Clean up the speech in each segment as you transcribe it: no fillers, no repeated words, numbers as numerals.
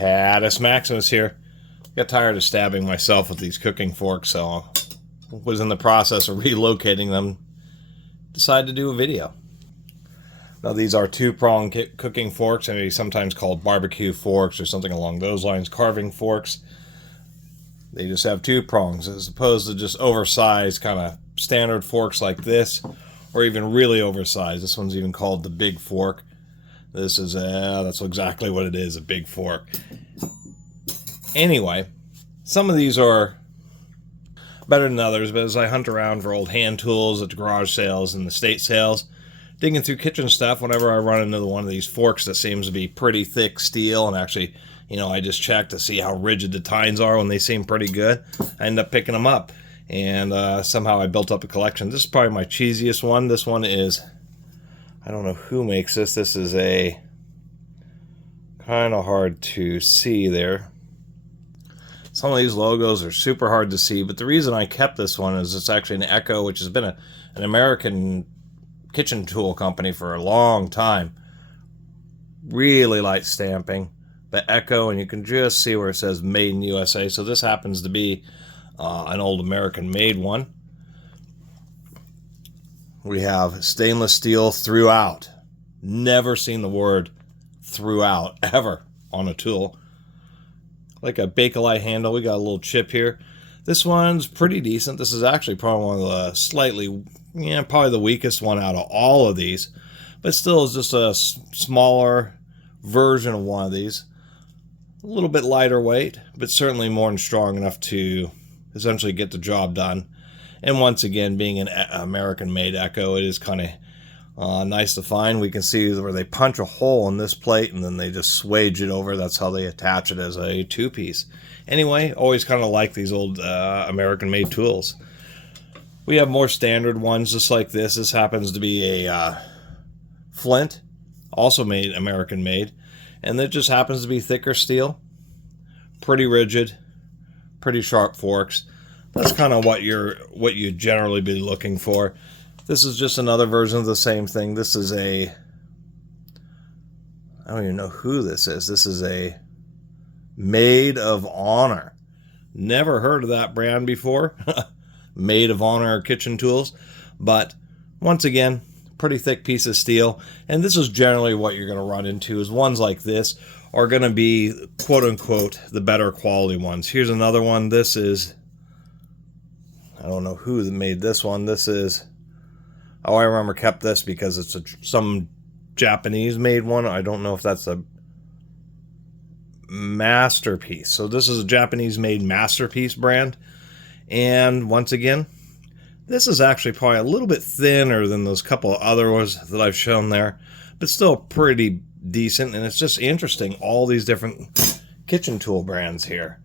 Catus Maximus here. Got tired of stabbing myself with these cooking forks, so was in the process of relocating them. Decided to do a video. Now these are two-prong cooking forks, and sometimes called barbecue forks or something along those lines, carving forks. They just have two prongs as opposed to just oversized kind of standard forks like this, or even really oversized. This one's even called the big fork. This is, that's exactly what it is, a big fork. Anyway, some of these are better than others, but as I hunt around for old hand tools at the garage sales and the estate sales, digging through kitchen stuff, whenever I run into one of these forks that seems to be pretty thick steel, and actually, you know, I just check to see how rigid the tines are. When they seem pretty good, I end up picking them up, and somehow I built up a collection. This is probably my cheesiest one. This one is, I don't know who makes this. This is a kind of hard to see there. Some of these logos are super hard to see, but the reason I kept this one is it's actually an Echo, which has been an American kitchen tool company for a long time. Really light stamping, but Echo, and you can just see where it says Made in USA. So this happens to be an old American made one. We have stainless steel throughout. Never seen the word throughout ever on a tool. Like a Bakelite handle, we got a little chip here. This one's pretty decent. This is actually probably one of the slightly, probably the weakest one out of all of these. But still is just a smaller version of one of these. A little bit lighter weight, but certainly more than strong enough to essentially get the job done. And once again, being an American-made Echo, it is kind of nice to find. We can see where they punch a hole in this plate and then they just swage it over. That's how they attach it as a two-piece. Anyway, always kind of like these old American-made tools. We have more standard ones just like this. This happens to be a flint, also made American-made. And it just happens to be thicker steel. Pretty rigid, pretty sharp forks. That's kind of what you generally be looking for. This is just another version of the same thing. This is I don't even know who this is. This is a Maid of Honor. Never heard of that brand before. Maid of Honor kitchen tools. But once again, pretty thick piece of steel. And this is generally what you're going to run into, is ones like this are going to be quote-unquote the better quality ones. Here's another one. This is, I don't know who made this one. This is, oh, I remember kept this because it's some Japanese made one. I don't know if that's a Masterpiece. So this is a Japanese made Masterpiece brand. And once again, this is actually probably a little bit thinner than those couple of other ones that I've shown there, but still pretty decent. And it's just interesting, all these different kitchen tool brands here.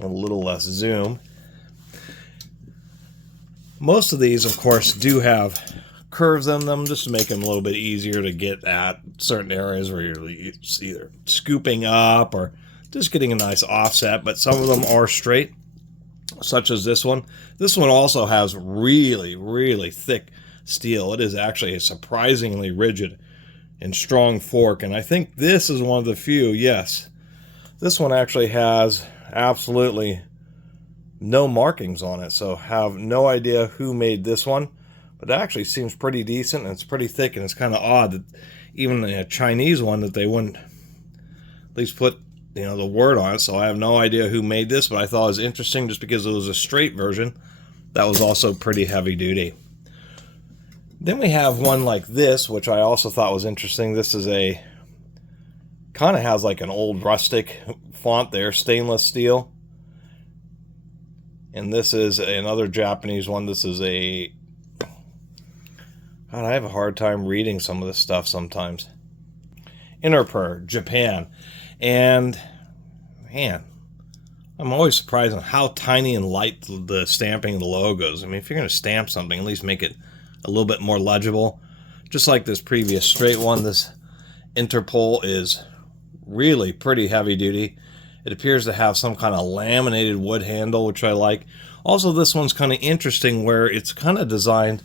A little less zoom. Most of these, of course, do have curves in them just to make them a little bit easier to get at certain areas where you're either scooping up or just getting a nice offset, but some of them are straight, such as this one. This one also has really, really thick steel. It is actually a surprisingly rigid and strong fork, and I think this is one of the few, yes, this one actually has absolutely no markings on it, so have no idea who made this one, but it actually seems pretty decent, and it's pretty thick, and it's kind of odd that even a Chinese one that they wouldn't at least put, you know, the word on it. So I have no idea who made this, but I thought it was interesting just because it was a straight version that was also pretty heavy duty. Then we have one like this, which I also thought was interesting. This is a kind of has like an old rustic font there, stainless steel. And this is another Japanese one. This is a, God, I have a hard time reading some of this stuff sometimes. Interper, Japan. And, man, I'm always surprised on how tiny and light the stamping of the logos. I mean, if you're going to stamp something, at least make it a little bit more legible. Just like this previous straight one, this Interpol is really pretty heavy duty. It appears to have some kind of laminated wood handle, which I like. Also, this one's kind of interesting where it's kind of designed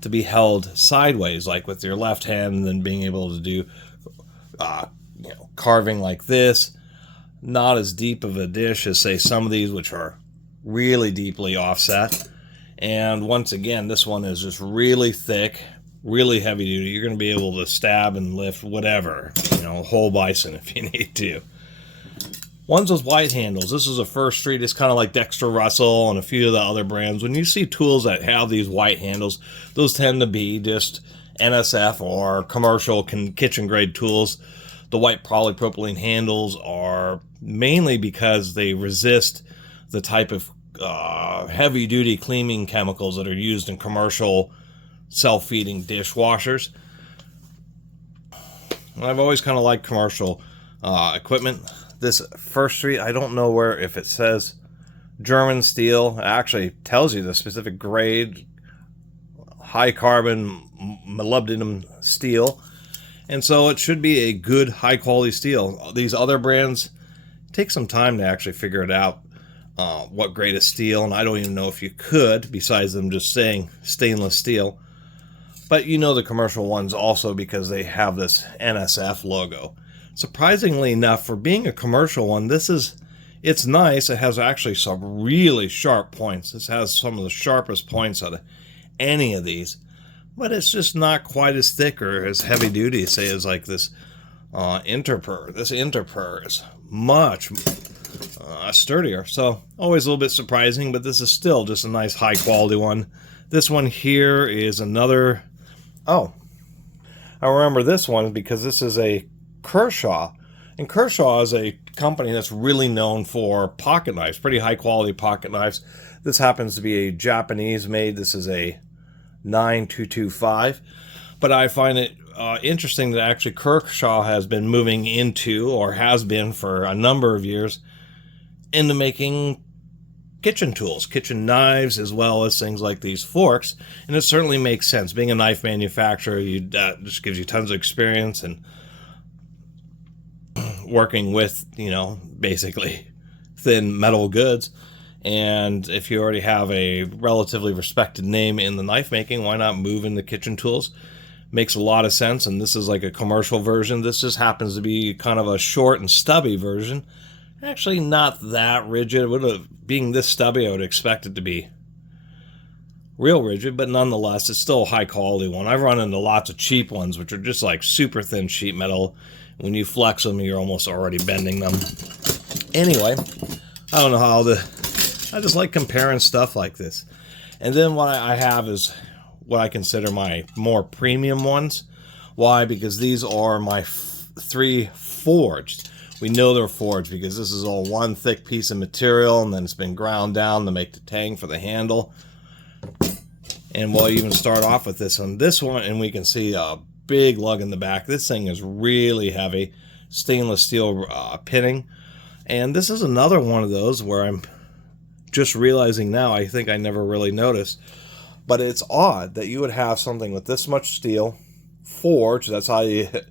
to be held sideways, like with your left hand, and then being able to do carving like this. not as deep of a dish as, say, some of these, which are really deeply offset. And once again, this one is just really thick, really heavy duty. You're going to be able to stab and lift whatever, whole bison if you need to. Ones with white handles. This is a First Street. It's kind of like Dexter Russell and a few of the other brands. When you see tools that have these white handles, those tend to be just NSF or commercial kitchen grade tools. The white polypropylene handles are mainly because they resist the type of heavy duty cleaning chemicals that are used in commercial self-feeding dishwashers. I've always kind of liked commercial equipment. This First Street, I don't know if it says German steel. It actually tells you the specific grade, high carbon molybdenum steel. And so it should be a good high quality steel. These other brands take some time to actually figure it out, what grade of steel. And I don't even know if you could, besides them just saying stainless steel. But the commercial ones also because they have this NSF logo. Surprisingly enough, for being a commercial one, it's nice. It has actually some really sharp points. This has some of the sharpest points out of any of these. But it's just not quite as thick or as heavy duty, say, as like this Interpur. This Interpur is much sturdier. So always a little bit surprising, but this is still just a nice high quality one. This one here is another... Oh, I remember this one because this is a Kershaw. And Kershaw is a company that's really known for pocket knives, pretty high quality pocket knives. This happens to be a Japanese made. This is a 9225. But I find it interesting that actually Kershaw has been moving into, or has been for a number of years, into making kitchen tools, kitchen knives, as well as things like these forks. And it certainly makes sense. Being a knife manufacturer, that just gives you tons of experience and working with, basically thin metal goods. And if you already have a relatively respected name in the knife making, why not move into kitchen tools? Makes a lot of sense. And this is like a commercial version. This just happens to be kind of a short and stubby version. Actually not that rigid. Being this stubby, I would expect it to be real rigid, but nonetheless, it's still a high quality one. I've run into lots of cheap ones, which are just like super thin sheet metal. When you flex them, you're almost already bending them. Anyway, I don't know I just like comparing stuff like this. And then what I have is what I consider my more premium ones. Why? Because these are my 3 forged. We know they're forged because this is all one thick piece of material, and then it's been ground down to make the tang for the handle. And we'll even start off with this one. This one, and we can see a big lug in the back. This thing is really heavy, stainless steel pinning. And this is another one of those where I'm just realizing now, I think I never really noticed. But it's odd that you would have something with this much steel, forged, that's how you hit,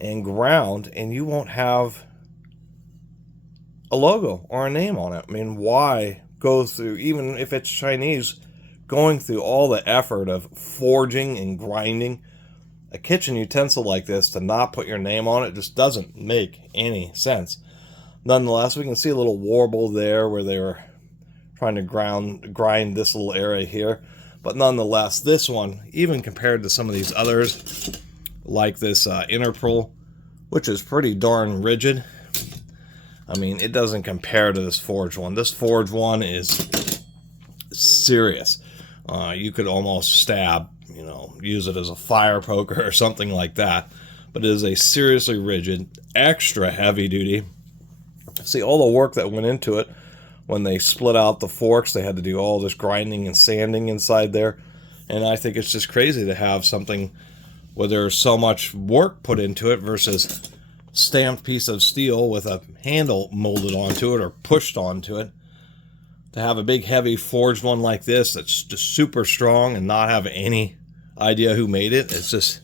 and ground, and you won't have a logo or a name on it. I mean, why go through, even if it's Chinese, going through all the effort of forging and grinding a kitchen utensil like this to not put your name on it just doesn't make any sense. Nonetheless, we can see a little warble there where they were trying to grind this little area here. But nonetheless, this one, even compared to some of these others, like this Interpol, which is pretty darn rigid. I mean, it doesn't compare to this forged one. This forged one is serious. You could almost stab, use it as a fire poker or something like that. But it is a seriously rigid, extra heavy duty. See, all the work that went into it, when they split out the forks, they had to do all this grinding and sanding inside there. And I think it's just crazy to have something where there's so much work put into it versus stamped piece of steel with a handle molded onto it or pushed onto it. To have a big heavy forged one like this that's just super strong and not have any idea who made it, it's just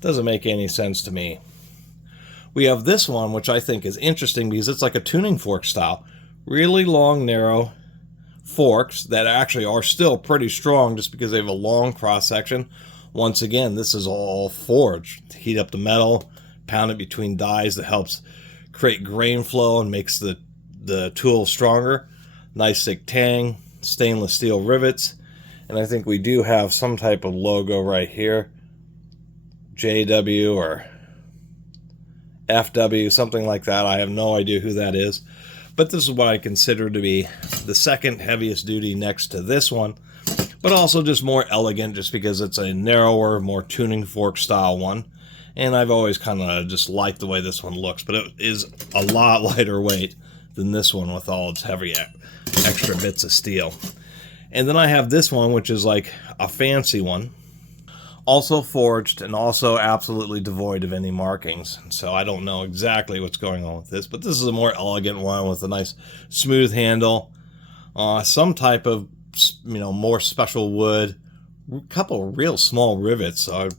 doesn't make any sense to me. We have this one, which I think is interesting because it's like a tuning fork style. Really long, narrow forks that actually are still pretty strong just because they have a long cross section. Once again, this is all forged. Heat up the metal, pound it between dies that helps create grain flow and makes the tool stronger. Nice thick tang, stainless steel rivets, and I think we do have some type of logo right here, JW or FW, something like that. I have no idea who that is, but this is what I consider to be the second heaviest duty next to this one, but also just more elegant just because it's a narrower, more tuning fork style one. And I've always kind of just liked the way this one looks, but it is a lot lighter weight than this one with all its heavy extra bits of steel. And then I have this one, which is like a fancy one, also forged and also absolutely devoid of any markings. So I don't know exactly what's going on with this, but this is a more elegant one with a nice smooth handle, some type of, you know, more special wood, a couple of real small rivets. So I'm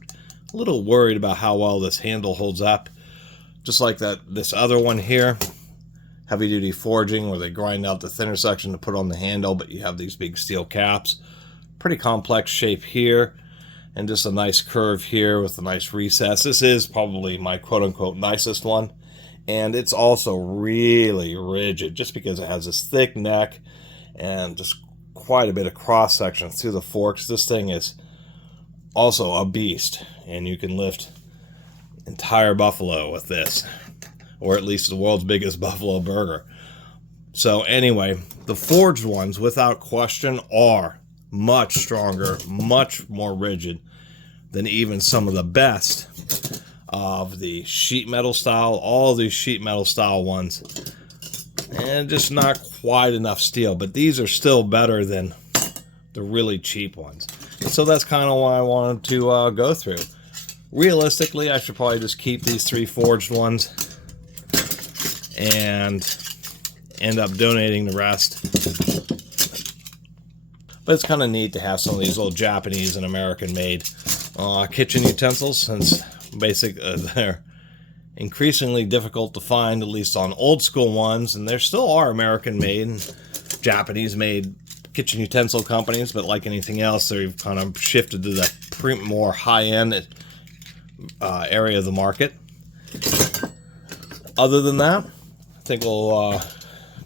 a little worried about how well this handle holds up. Just like this other one here, heavy duty forging, where they grind out the thinner section to put on the handle, but you have these big steel caps. Pretty complex shape here, and just a nice curve here with a nice recess. This is probably my quote-unquote nicest one, and it's also really rigid just because it has this thick neck and just quite a bit of cross-section through the forks. This thing is also a beast, and you can lift entire buffalo with this, or at least the world's biggest buffalo burger. So anyway, the forged ones, without question, are much stronger, much more rigid than even some of the best of the sheet metal style. All these sheet metal style ones, and just not quite enough steel, but these are still better than the really cheap ones. So that's kind of why I wanted to go through. Realistically, I should probably just keep these 3 forged ones and end up donating the rest. But it's kind of neat to have some of these little Japanese and American made kitchen utensils, since they're increasingly difficult to find, at least on old school ones, and there still are American made and Japanese made kitchen utensil companies, but like anything else, they've kind of shifted to the more high-end area of the market. Other than that, I think we'll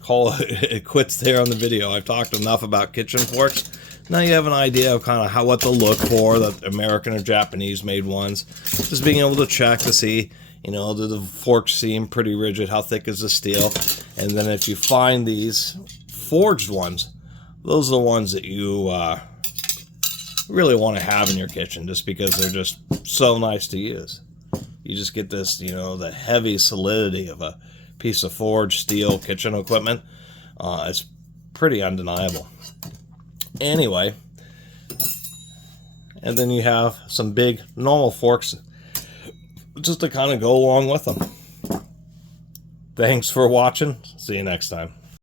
call it quits there on the video. I've talked enough about kitchen forks. Now you have an idea of kind of what to look for, the American or Japanese made ones. Just being able to check to see, you know, do the forks seem pretty rigid, how thick is the steel, and then if you find these forged ones, those are the ones that you really want to have in your kitchen, just because they're just so nice to use. You just get this, you know, the heavy solidity of a piece of forged steel kitchen equipment. It's pretty undeniable. Anyway, and then you have some big normal forks just to kind of go along with them. Thanks for watching. See you next time.